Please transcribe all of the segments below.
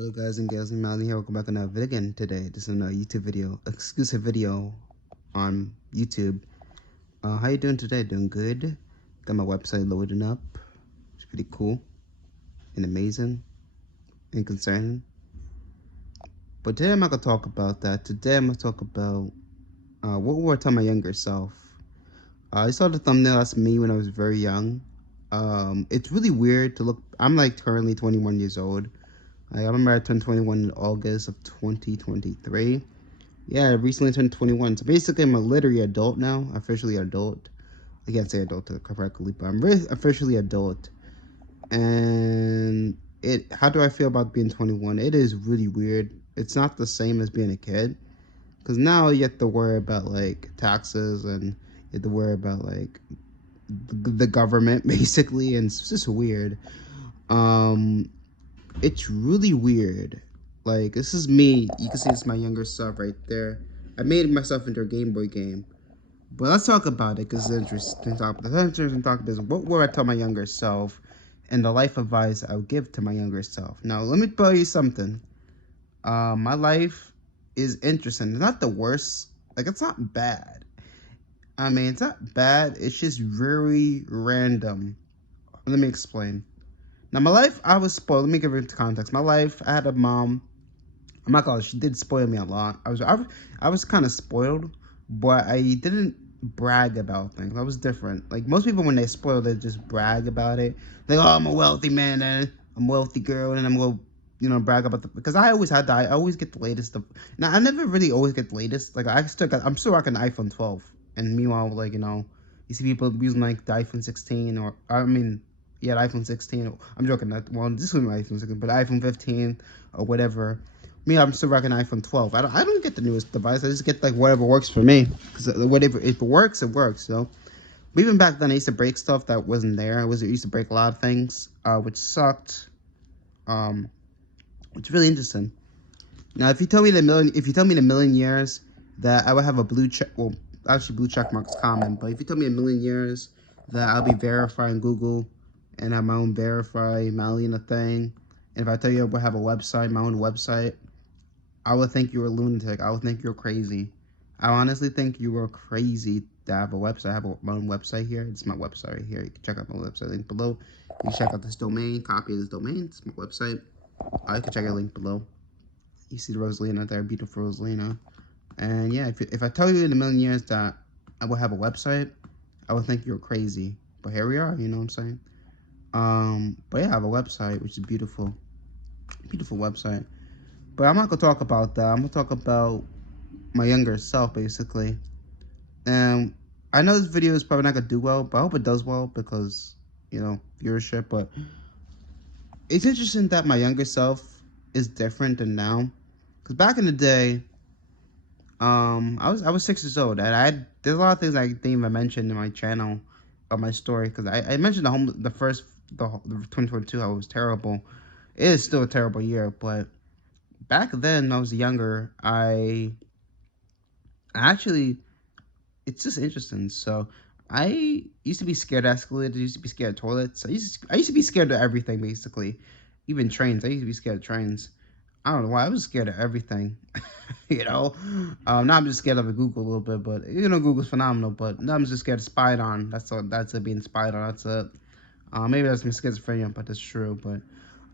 Hello guys and girls, I'm Malin here. Welcome back to another video again today. This is another YouTube video, exclusive video on YouTube. How you doing today? Doing good. Got my website loading up. It's pretty cool and amazing and concerning. But today I'm not gonna talk about that. Today I'm gonna talk about what would I tell my younger self. I saw the thumbnail. That's me when I was very young. It's really weird to look. I'm like currently 21 years old. I remember I turned 21 in August of 2023. Yeah, I recently turned 21. So basically, I'm a literary adult now, officially adult. I can't say adult correctly, but I'm really officially adult. And how do I feel about being 21? It is really weird. It's not the same as being a kid. Because now you have to worry about like taxes and you have to worry about like the government basically. And it's just weird. Um, it's really weird. Like this is me. You can see this is my younger self right there. I made myself into a Game Boy game. But let's talk about it because it's interesting topic. The interesting topic is what would I tell my younger self and the life advice I would give to my younger self. Now let me tell you something. My life is interesting. It's not the worst. Like it's not bad. I mean it's not bad. It's just very random. Let me explain. Now my life, I was spoiled. Let me give it context. My life, I had a mom. I'm not gonna lie, she did spoil me a lot. I was kind of spoiled, but I didn't brag about things. I was different. Like most people, when they spoil, they just brag about it. Like, oh, I'm a wealthy man and I'm a wealthy girl, and I'm gonna, brag about the. Because I always had that. I always get the latest stuff. Now I never really always get the latest. Like I'm still rocking the iPhone 12, and meanwhile, like you see people using like the iPhone 16 or I mean. Yeah, the iPhone 16. I'm joking. That well, this was my iPhone 16, but iPhone 15 or whatever. Me, I'm still rocking iPhone 12. I don't get the newest device. I just get like whatever works for me. Because whatever if it works, it works. But even back then, I used to break stuff that wasn't there. I used to break a lot of things, which sucked. Um, it's really interesting. Now, if you tell me in a million years that I would have a blue check, well, actually blue check mark's common. But if you tell me a million years that I'll be verifying Google and have my own verify Malian thing, and if I tell you I would have a website, my own website, I would think you were a lunatic. I would think you're crazy. I honestly think you were crazy to have a website. I have my own website here. It's my website right here. You can check out my website link below. You can check out this domain, copy this domain. It's my website. You can check out the link below. You see the Rosalina there, beautiful Rosalina. And yeah, if I tell you in a million years that I would have a website, I would think you're crazy. But here we are, you know what I'm saying? But yeah, I have a website, which is beautiful. Beautiful website. But I'm not gonna talk about that. I'm gonna talk about my younger self basically. And I know this video is probably not gonna do well, but I hope it does well because viewership. But it's interesting that my younger self is different than now. Because back in the day, I was 6 years old, and there's a lot of things I didn't even mention in my channel or my story because I mentioned the 2022 how it was terrible. It is still a terrible year, but back then when I was younger, I actually it's just interesting. So I used to be scared of escalators. I used to be scared of toilets. I used to be scared of everything basically, even trains. I used to be scared of trains. I don't know why. I was scared of everything. Now I'm just scared of Google a little bit, but Google's phenomenal. But now I'm just scared of spied on. That's all. That's it. Being spied on. That's it. Maybe that's my schizophrenia, but that's true. But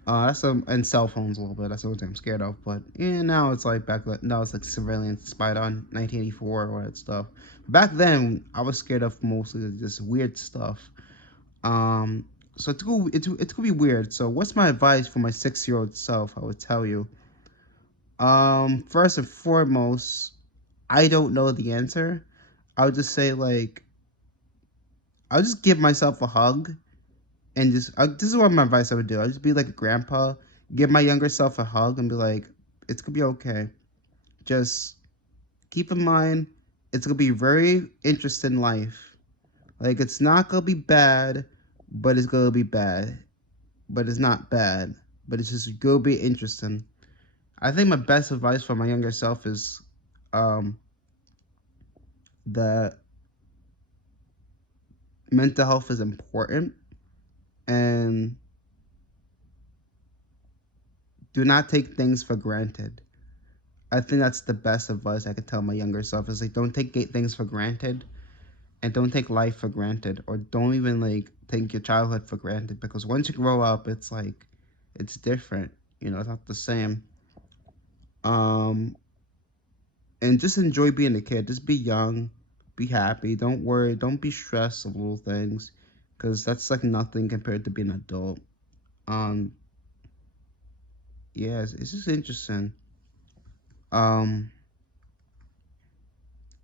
and cell phones a little bit. That's the only thing I'm scared of. But yeah, now it's like now it's like surveillance, spied on, 1984, all that stuff. Back then, I was scared of mostly just weird stuff. Um, so it's gonna be weird. So what's my advice for my 6 year old self? I would tell you. First and foremost, I don't know the answer. I would just say like I'll just give myself a hug and this is what my advice I would do. I'd just be like a grandpa, give my younger self a hug and be like, it's gonna be okay. Just keep in mind, it's gonna be very interesting life. Like it's not gonna be bad, but it's gonna be bad. But it's not bad. But it's just gonna be interesting. I think my best advice for my younger self is um that mental health is important and do not take things for granted. I think that's the best advice I could tell my younger self is like don't take things for granted and don't take life for granted or don't even like take your childhood for granted because once you grow up it's like it's different. You know, it's not the same. Um and just enjoy being a kid. Just be young, be happy. Don't worry. Don't be stressed of little things, because that's like nothing compared to being an adult. Um, yeah, it's just interesting. Um,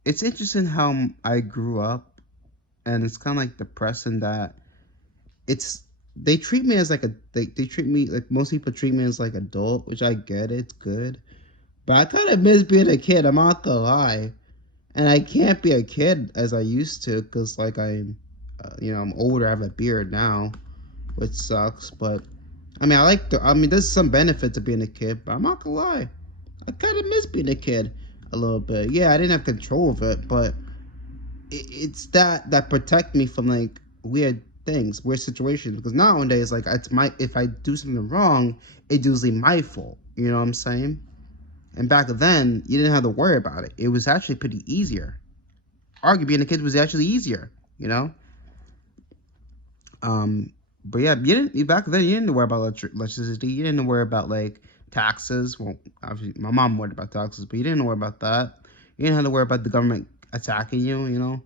it's interesting how I grew up, and it's kind of like depressing that it's they treat me as like they treat me like most people treat me as like adult, which I get. It's good, but I kind of miss being a kid. I'm not gonna lie. And I can't be a kid as I used to because like I'm older. I have a beard now, which sucks. But I mean, I mean, there's some benefit to being a kid, but I'm not gonna lie. I kind of miss being a kid a little bit. Yeah, I didn't have control of it, but it's that protect me from like weird things, weird situations. Because nowadays, like it's my if I do something wrong, it's usually my fault. You know what I'm saying? And back then, you didn't have to worry about it. It was actually pretty easier. Arguably, being a kid was actually easier, you know. Um, but yeah, you didn't back then. You didn't worry about electricity. You didn't worry about like taxes. Well, obviously, my mom worried about taxes, but you didn't worry about that. You didn't have to worry about the government attacking you, you know.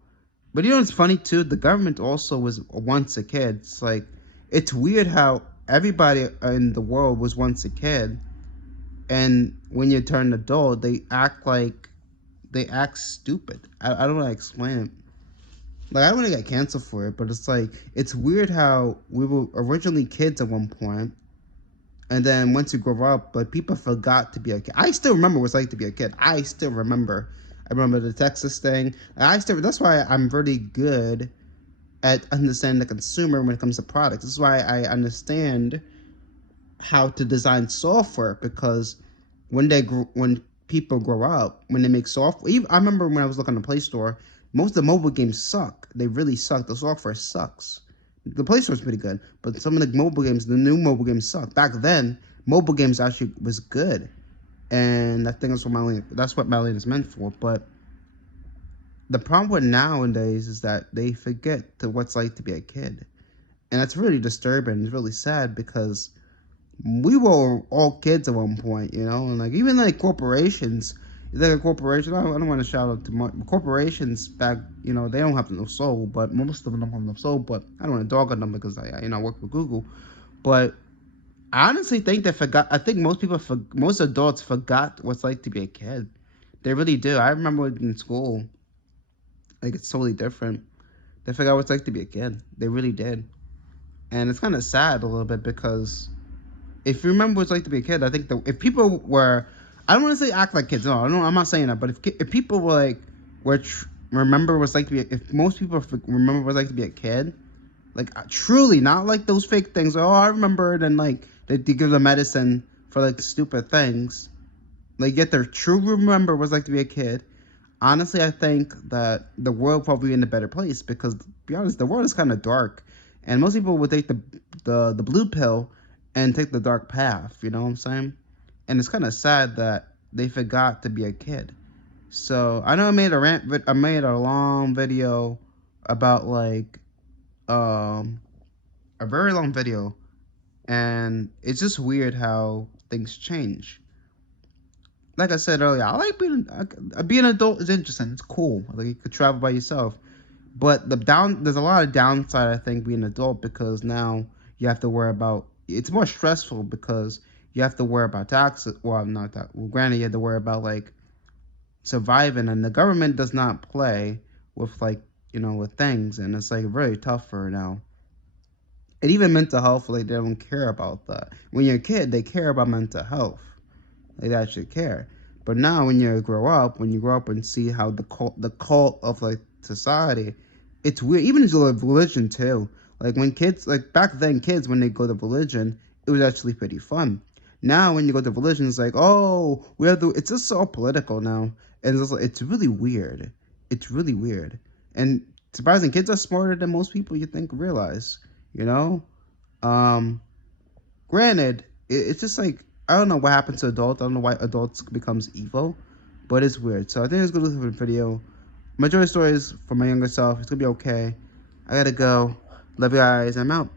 But you know what's funny too? The government also was once a kid. It's like it's weird how everybody in the world was once a kid, and when you turn adult, they act stupid. I don't know how to explain it. Like I don't want to get canceled for it, but it's like it's weird how we were originally kids at one point, and then once you grow up, like people forgot to be a kid. I still remember what it's like to be a kid. I still remember. I remember the Texas thing. I still. That's why I'm really good at understanding the consumer when it comes to products. This is why I understand how to design software because when people grow up, when they make software, even, I remember when I was looking at the Play Store, most of the mobile games suck. They really suck. The software sucks. The Play Store is pretty good, but some of the mobile games, the new mobile games suck. Back then, mobile games actually was good, and I think that's what Malian is meant for. But the problem with nowadays is that they forget to what's like to be a kid, and that's really disturbing. It's really sad because we were all kids at one point, you know, and like even like corporations. Like a corporation, I don't want to shout out to corporations back. You know, they don't have no soul, but most of them don't have no soul. But I don't want to dog on them because I work for Google. But I honestly think they forgot. I think most adults forgot what's like to be a kid. They really do. I remember in school, like it's totally different. They forgot what it's like to be a kid. They really did, and it's kind of sad a little bit because if you remember what it's like to be a kid, I think if people were, I don't want to say act like kids. No, I'm not saying that. But if people were like, remember what it's like to be, if most people remember what it's like to be a kid, like truly, not like those fake things. Oh, I remember it, and like they give the medicine for like stupid things. Like get their true remember what it's like to be a kid. Honestly, I think that the world probably be in a better place because, to be honest, the world is kind of dark, and most people would take the blue pill and take the dark path. You know what I'm saying? And it's kind of sad that they forgot to be a kid. So I know I made a long video about like um a very long video, and it's just weird how things change. Like I said earlier, I like being an adult is interesting. It's cool. Like you could travel by yourself. But there's a lot of downside I think being an adult because now you have to worry about it's more stressful because you have to worry about taxes. Well, not that. Well, granted, you have to worry about like surviving, and the government does not play with like with things, and it's like very tough for now. And even mental health, like they don't care about that. When you're a kid, they care about mental health. They actually care. But now, when you grow up and see how the cult of like society, it's weird. Even in religion too. Like when kids, like back then, kids when they go to religion, it was actually pretty fun. Now, when you go to religion, it's like, oh, we have to. It's just so political now, and it's really weird. It's really weird, and surprising, kids are smarter than most people you think realize. You know, um, granted, it's just like I don't know what happens to adults. I don't know why adults becomes evil, but it's weird. So I think it's gonna do for the video. Majority stories for my younger self. It's gonna be okay. I gotta go. Love you guys. I'm out.